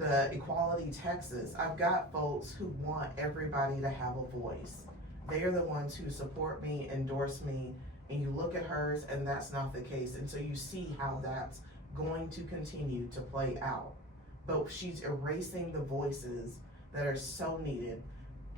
the Equality Texas, I've got folks who want everybody to have a voice. They are the ones who support me, endorse me, and you look at hers and that's not the case. And so you see how that's going to continue to play out. But she's erasing the voices that are so needed.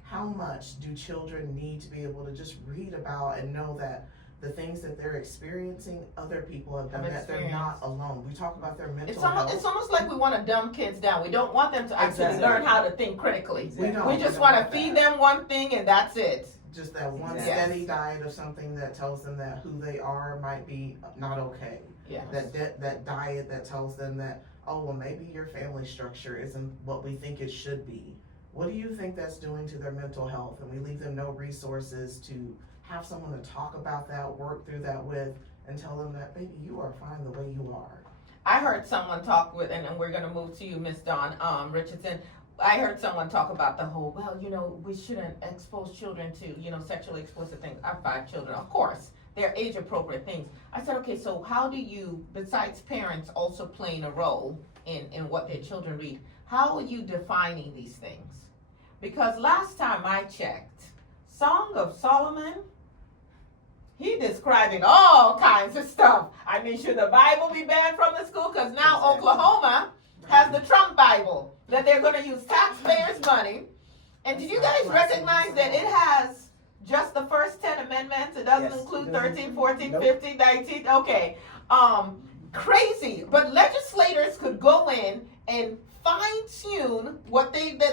How much do children need to be able to just read about and know that the things that they're experiencing, other people have done, that they're not alone. We talk about their mental health. It's almost like we want to dumb kids down. We don't want them to actually Exactly. learn how to think critically. We just want to feed them one thing and that's it. Just that one Yes. steady diet of something that tells them that who they are might be not okay. Yes. That diet that tells them that, oh, well, maybe your family structure isn't what we think it should be. What do you think that's doing to their mental health? And we leave them no resources to have someone to talk about that, work through that with, and tell them that, baby, you are fine the way you are. I heard someone talk with, and we're going to move to you, Miss Dawn Richardson. I heard someone talk about the whole, well, we shouldn't expose children to, sexually explicit things. I have 5 children, of course. They're age appropriate things. I said, okay, so how do you, besides parents also playing a role in what their children read, how are you defining these things? Because last time I checked, Song of Solomon, he describing all kinds of stuff. I mean, should the Bible be banned from the school? Because now Oklahoma has the Trump Bible that they're going to use taxpayers' money. And did you guys recognize that it has just the first 10 amendments? It doesn't include 13, 14, 15, 19. Okay. Crazy. But legislators could go in and fine-tune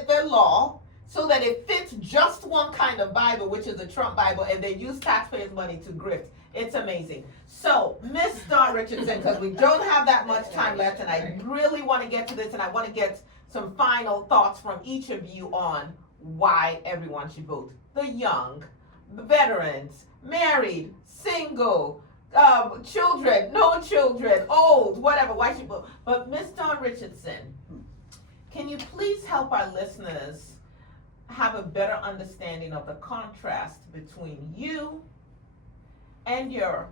their law so that it fits just one kind of Bible, which is the Trump Bible, and they use taxpayers' money to grift. It's amazing. So, Miss Dawn Richardson, because we don't have that much time left, and I really want to get to this, and I want to get some final thoughts from each of you on why everyone should vote. The young, the veterans, married, single, children, no children, old, whatever, why should vote? But Miss Dawn Richardson, can you please help our listeners have a better understanding of the contrast between you and your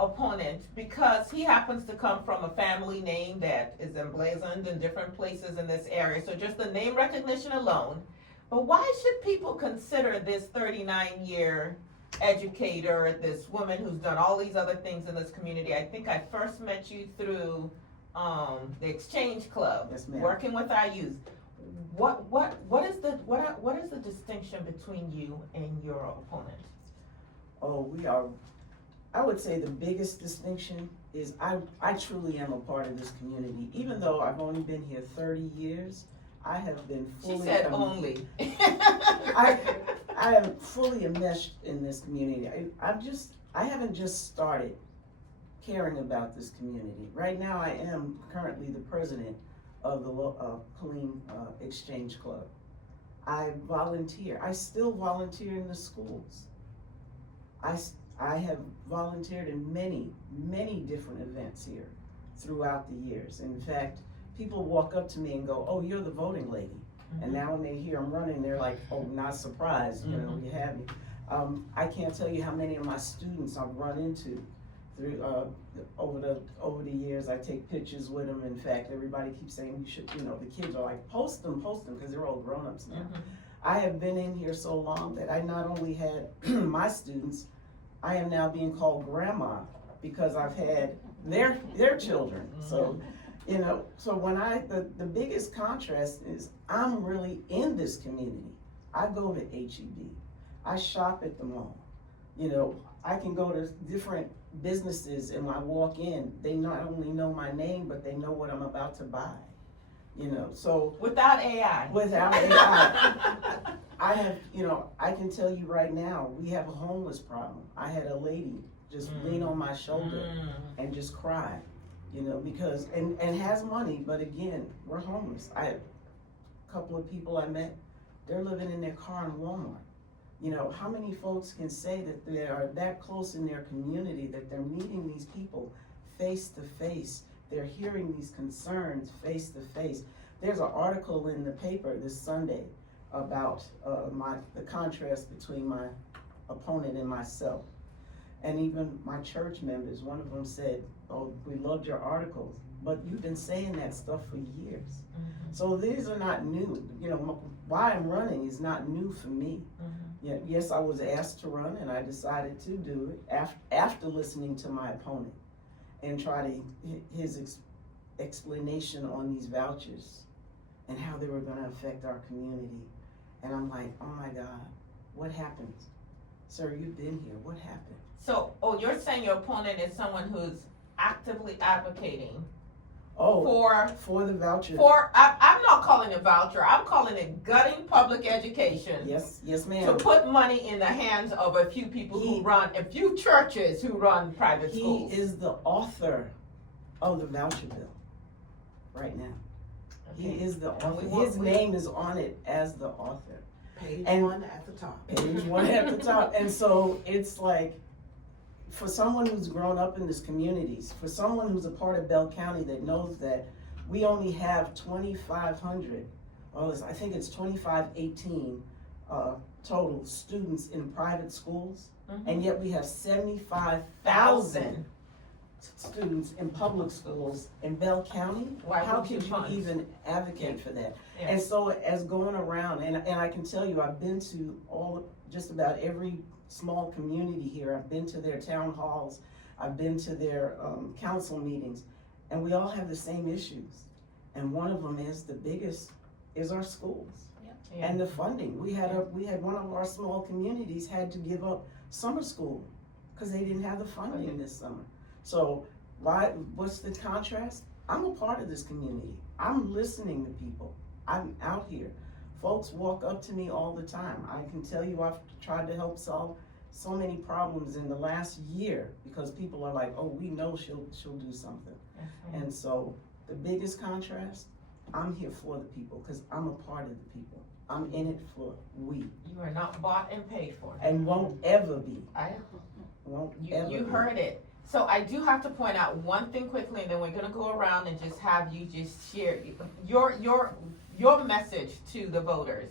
opponent, because he happens to come from a family name that is emblazoned in different places in this area, so just the name recognition alone. But why should people consider this 39-year educator, this woman who's done all these other things in this community? I think I first met you through the Exchange Club, Yes, ma'am. working with our youth. What is the distinction between you and your opponent? I would say the biggest distinction is I truly am a part of this community. Even though I've only been here 30 years, I have been fully... She said only. I am fully enmeshed in this community. I haven't just started caring about this community. Right now I am currently the president of the Killeen Exchange Club. I volunteer. I still volunteer in the schools. I have volunteered in many, many different events here throughout the years. In fact, people walk up to me and go, "Oh, you're the voting lady." Mm-hmm. And now when they hear I'm running, they're like, "Oh, not surprised, you know, you have me." I can't tell you how many of my students I've run into through over the years. I take pictures with them. In fact, everybody keeps saying you should, the kids are like, post them, because they're all grown-ups now. Mm-hmm. I have been in here so long that I not only had my students, I am now being called grandma because I've had their children. Mm-hmm. So when the biggest contrast is I'm really in this community. I go to HEB. I shop at the mall. I can go to different businesses, and when I walk in, they not only know my name, but they know what I'm about to buy. So without AI. Without AI. I have, I can tell you right now, we have a homeless problem. I had a lady just lean on my shoulder and just cry, because, and has money, but again, we're homeless. I had a couple of people I met, they're living in their car in Walmart. How many folks can say that they are that close in their community, that they're meeting these people face to face? They're hearing these concerns face to face. There's an article in the paper this Sunday about the contrast between my opponent and myself. And even my church members, one of them said, "Oh, we loved your articles, but you've been saying that stuff for years. So these are not new. You know, why I'm running is not new for me. Yes, I was asked to run, and I decided to do it after listening to my opponent and try to his explanation on these vouchers and how they were going to affect our community. And I'm like, oh my God, what happened? Sir, you've been here. What happened? So, you're saying your opponent is someone who's actively advocating for the voucher. I'm not calling it voucher. I'm calling it gutting public education. Yes, ma'am. To put money in the hands of a few people a few churches who run private schools. He is the author of the voucher bill right now. Okay. He is the author. His name is on it as the author. Page 1 at the top. Page 1 at the top. And so it's like, for someone who's grown up in this communities, for someone who's a part of Bell County that knows that we only have 2,500, I think it's 2,518 total students in private schools, and yet we have 75,000 students in public schools in Bell County. How could you even advocate for that? Yeah. And so as going around, and I can tell you, I've been to just about every small community here. I've been to their town halls, I've been to their council meetings, and we all have the same issues. And one of them is, the biggest is our schools. Yeah. And the funding. We had one of our small communities had to give up summer school because they didn't have the funding this summer. So what's the contrast? I'm a part of this community. I'm listening to people. I'm out here. Folks walk up to me all the time. I can tell you I've tried to help solve so many problems in the last year because people are like, oh, we know she'll do something. And so the biggest contrast, I'm here for the people because I'm a part of the people. I'm in it for we. You are not bought and paid for. And won't ever be. You heard it. So I do have to point out one thing quickly, and then we're going to go around and just have you just share your message to the voters.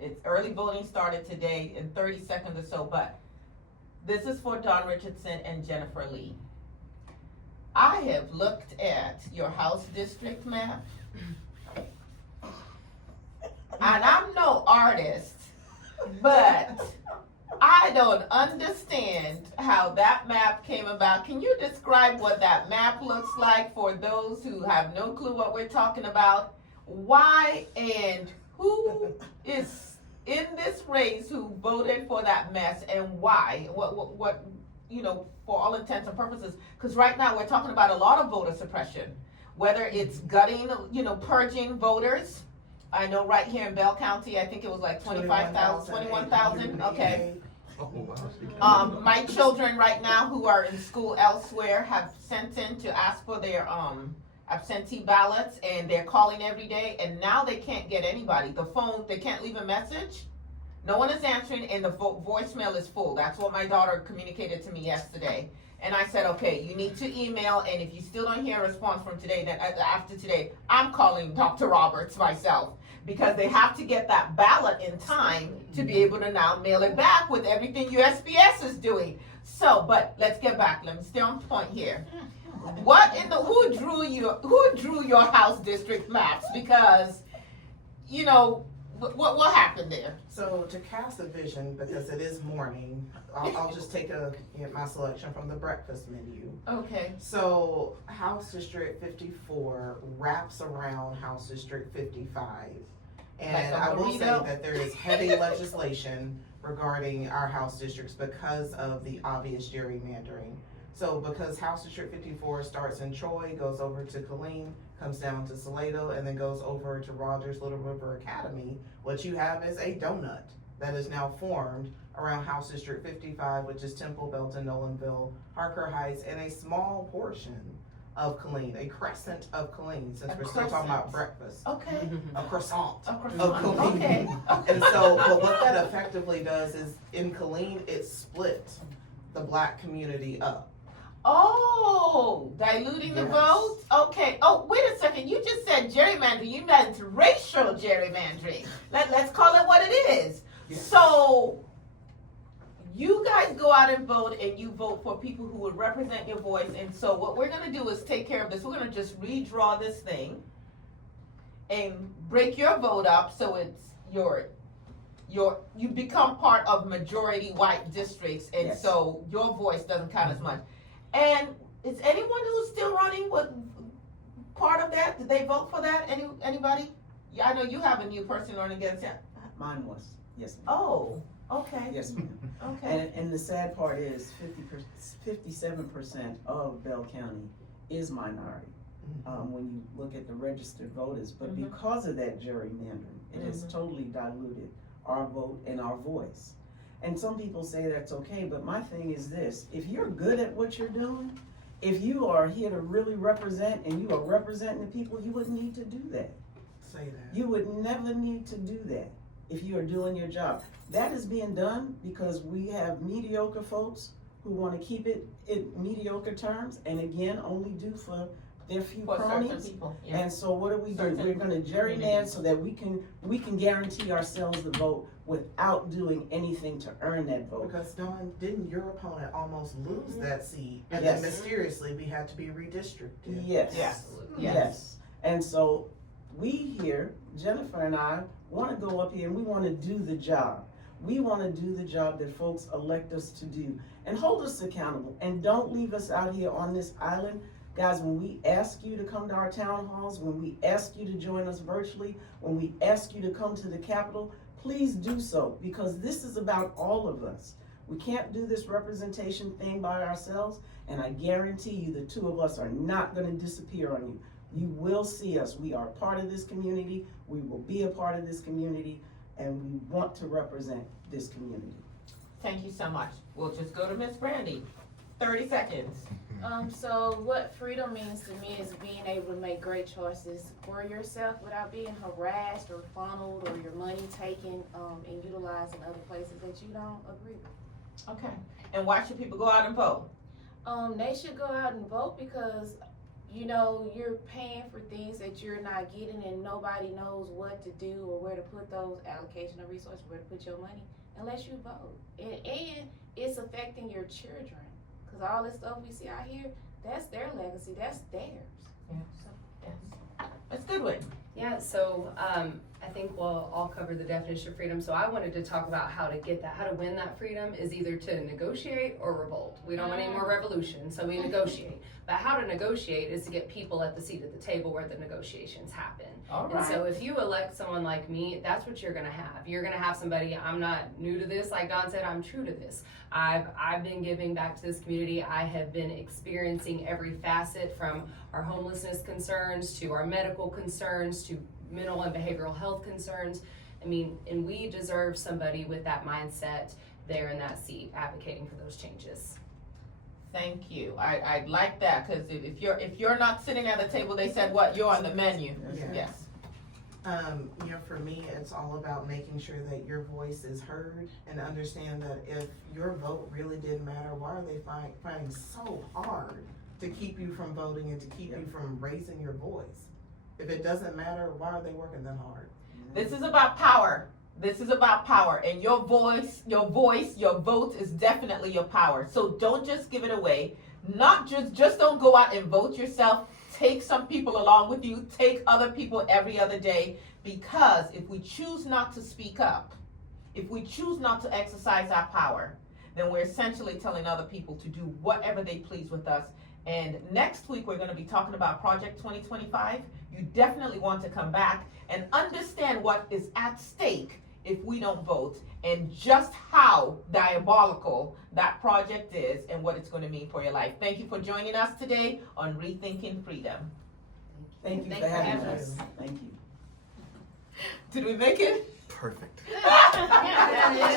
It's early voting started today in 30 seconds or so, but this is for Don Richardson and Jennifer Lee. I have looked at your House district map, and I'm no artist, but I don't understand how that map came about. Can you describe what that map looks like for those who have no clue what we're talking about? Why and who is in this race who voted for that mess, and why? What for all intents and purposes, because right now we're talking about a lot of voter suppression, whether it's gutting, purging voters. I know right here in Bell County, I think it was like 21,000. Okay. My children right now who are in school elsewhere have sent in to ask for their absentee ballots, and they're calling every day, and now they can't get anybody. The phone, they can't leave a message. No one is answering, and the voicemail is full. That's what my daughter communicated to me yesterday. And I said, okay, you need to email, and if you still don't hear a response from today, then after today, I'm calling Dr. Roberts myself, because they have to get that ballot in time to be able to now mail it back with everything USPS is doing. So, but let's get back. Let me stay on point here. Who drew your House district maps? Because, what happened there? So to cast a vision, because it is morning, I'll just take my selection from the breakfast menu. Okay. So House District 54 wraps around House District 55. And I will say that there is heavy legislation regarding our House districts because of the obvious gerrymandering. So because House District 54 starts in Troy, goes over to Killeen, comes down to Salado, and then goes over to Rogers Little River Academy, what you have is a donut that is now formed around House District 55, which is Temple, Belton, Nolanville, Harker Heights, and a small portion of Killeen, a crescent of Killeen, since we're still talking about breakfast. Okay. A croissant. Of Killeen. Okay. And so, but what that effectively does is, in Killeen, it split the black community up. Oh, diluting the vote? Okay. Oh, wait a second. You just said gerrymandering. You meant racial gerrymandering. Let's call it what it is. Yes. So, you guys go out and vote, and you vote for people who would represent your voice. And so what we're gonna do is take care of this. We're gonna just redraw this thing and break your vote up so it's you become part of majority white districts, and Yes. so your voice doesn't count as much. And is anyone who's still running with part of that? Did they vote for that? Anybody? Yeah, I know you have a new person running against it. Mine was, yes, ma'am. Oh, okay, Yes, ma'am. okay. And the sad part is 57% of Bell County is minority, when you look at the registered voters. But Mhm. because of that gerrymandering, it has totally diluted our vote and our voice. And some people say that's okay, but my thing is this: if you're good at what you're doing, if you are here to really represent and you are representing the people, you wouldn't need to do that. Say that. You would never need to do that if you are doing your job. That is being done because we have mediocre folks who want to keep it in mediocre terms, and again, only do for their few For certain cronies. people, yeah. And so what do? Certain We're gonna gerrymander so that we can guarantee ourselves the vote without doing anything to earn that vote. Because Dawn, didn't your opponent almost lose that seat? And Yes. then mysteriously, we had to be redistricted. Yes. Yes. Yes. And so we here, Jennifer and I, wanna go up here and we wanna do the job. We wanna do the job that folks elect us to do and hold us accountable. And don't leave us out here on this island. Guys, when we ask you to come to our town halls, when we ask you to join us virtually, when we ask you to come to the Capitol, please do so, because this is about all of us. We can't do this representation thing by ourselves, and I guarantee you the two of us are not gonna disappear on you. You will see us. We are part of this community. We will be a part of this community, and we want to represent this community. Thank you so much. We'll just go to Miss Brandy. 30 seconds. So what freedom means to me is being able to make great choices for yourself without being harassed or funneled or your money taken and utilized in other places that you don't agree with. Okay. And why should people go out and vote? They should go out and vote because, you know, you're paying for things that you're not getting and nobody knows what to do or where to put those allocation of resources, where to put your money, unless you vote. And it's affecting your children. Because all this stuff we see out here, that's their legacy, that's theirs. Yeah. So, Yes. That's a good one. Yeah, so I think we'll all cover the definition of freedom. So I wanted to talk about how to get that, how to win that freedom is either to negotiate or revolt. We don't want any more revolution, so we negotiate. But how to negotiate is to get people at the seat at the table where the negotiations happen. All And so if you elect someone like me, that's what you're gonna have. You're gonna have somebody, I'm not new to this, like Don said, I'm true to this. I've been giving back to this community. I have been experiencing every facet, from our homelessness concerns to our medical concerns to mental and behavioral health concerns. I mean, and we deserve somebody with that mindset there in that seat advocating for those changes. Thank you. I like that, because if you're not sitting at the table, they said what? You're on the menu. Yeah. Yes. You know, for me, it's all about making sure that your voice is heard and understand that if your vote really didn't matter, why are they fighting so hard to keep you from voting and to keep you from raising your voice? If it doesn't matter, why are they working that hard? This is about power. This is about power, and your vote is definitely your power. So don't just give it away. Not just don't go out and vote yourself. Take some people along with you. Take other people every other day, because if we choose not to speak up, if we choose not to exercise our power, then we're essentially telling other people to do whatever they please with us. And next week, we're going to be talking about Project 2025. You definitely want to come back and understand what is at stake if we don't vote, and just how diabolical that project is and what it's going to mean for your life. Thank you for joining us today on Rethinking Freedom. Thank you Thank for you for having having us. Thank you. Did we make it? Perfect. Yeah.